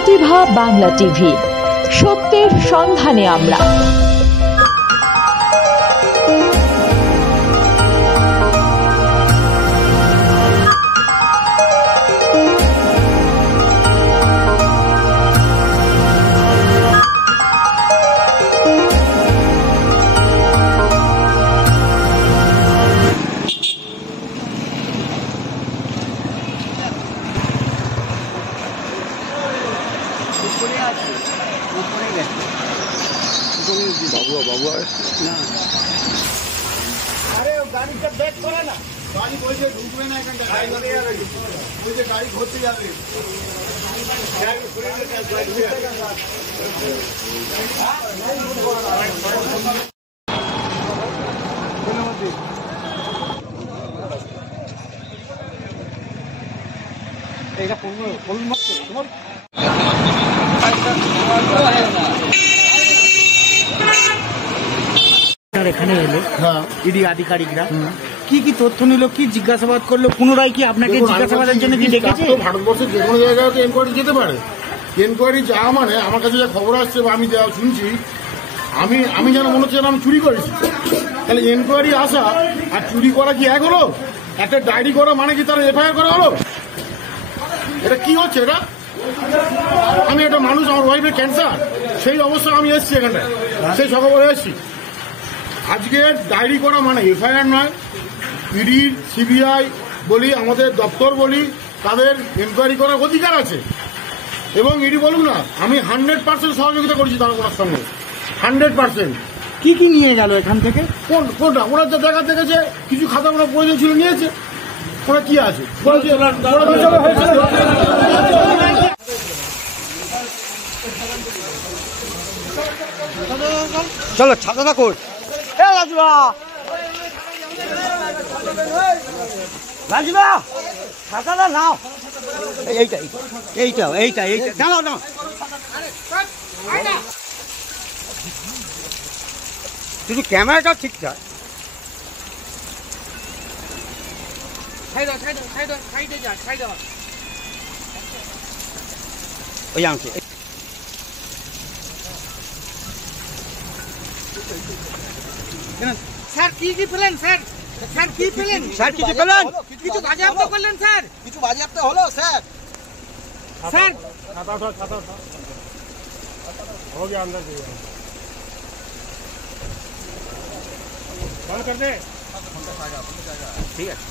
প্রতিভা Bangla TV, সত্যের সন্ধানে আমরা। বাবু না আরে গাড়িটা ব্যাক করে না, গাড়ি বলছে ঢুকবে না এখানটা, বলছে গাড়ি ঘুরতে যাবে। এটা কোন মাত্র তোমার এখানে এলো ইডি আধিকারিকরা কি কি তথ্য নিল, কি জিজ্ঞাসাবাদ করলো, পুনরায় কি আপনাকে জিজ্ঞাসাবাদের জন্য কি ডেকেছে? ভারতবর্ষের যে কোনো জায়গায় এনকোয়ারি যেতে পারে। এনকোয়ারি যাওয়া মানে আমার কাছে যা খবর আসছে বা আমি যা শুনছি, আমি যেন মনে হচ্ছে আমি চুরি করেছি। তাহলে এনকোয়ারি আসা আর চুরি করা কি এক হলো? একটা ডায়েরি করা মানে কি তার এফআইআর করা হলো? এটা কি হচ্ছে? এটা আমি একটা মানুষ, আমার ওয়াইফের ক্যান্সার, সেই অবস্থা আমি এসেছি এখানটায়, সেই সকালে এসেছি। আজকে ডায়েরি করা মানে এফআইআর নয়। ইডি সিবিআই বলি, আমাদের দপ্তর বলি, তাদের এনকোয়ারি করার অধিকার আছে। এবং ইডি বলুক না, আমি 100% সহযোগিতা করেছি তার ওনার সঙ্গে, 100%। কি কি নিয়ে গেল এখান থেকে? কোনটা ওরা যা দেখা দেখেছে, কিছু খাতা ওরা প্রয়োজন ছিল নিয়েছে। ওরা কি আছে চলো ছাতাটা কর। রাজুদা ছাতাটা নাও, এইটা এইটা এইটা এইটা দাঁড়াও না, শুধু ক্যামেরাটা ঠিকঠাক। ওই আনছে স্যার কি পেলেন স্যার? স্যার কি পেলেন? স্যার কিছু পেলেন? কিছু বাজেয়াপ্ত করলেন স্যার? কিছু বাজেয়াপ্ত হলো স্যার? স্যার खाता हो गया, अंदर बंद कर दे। ঠিক আছে।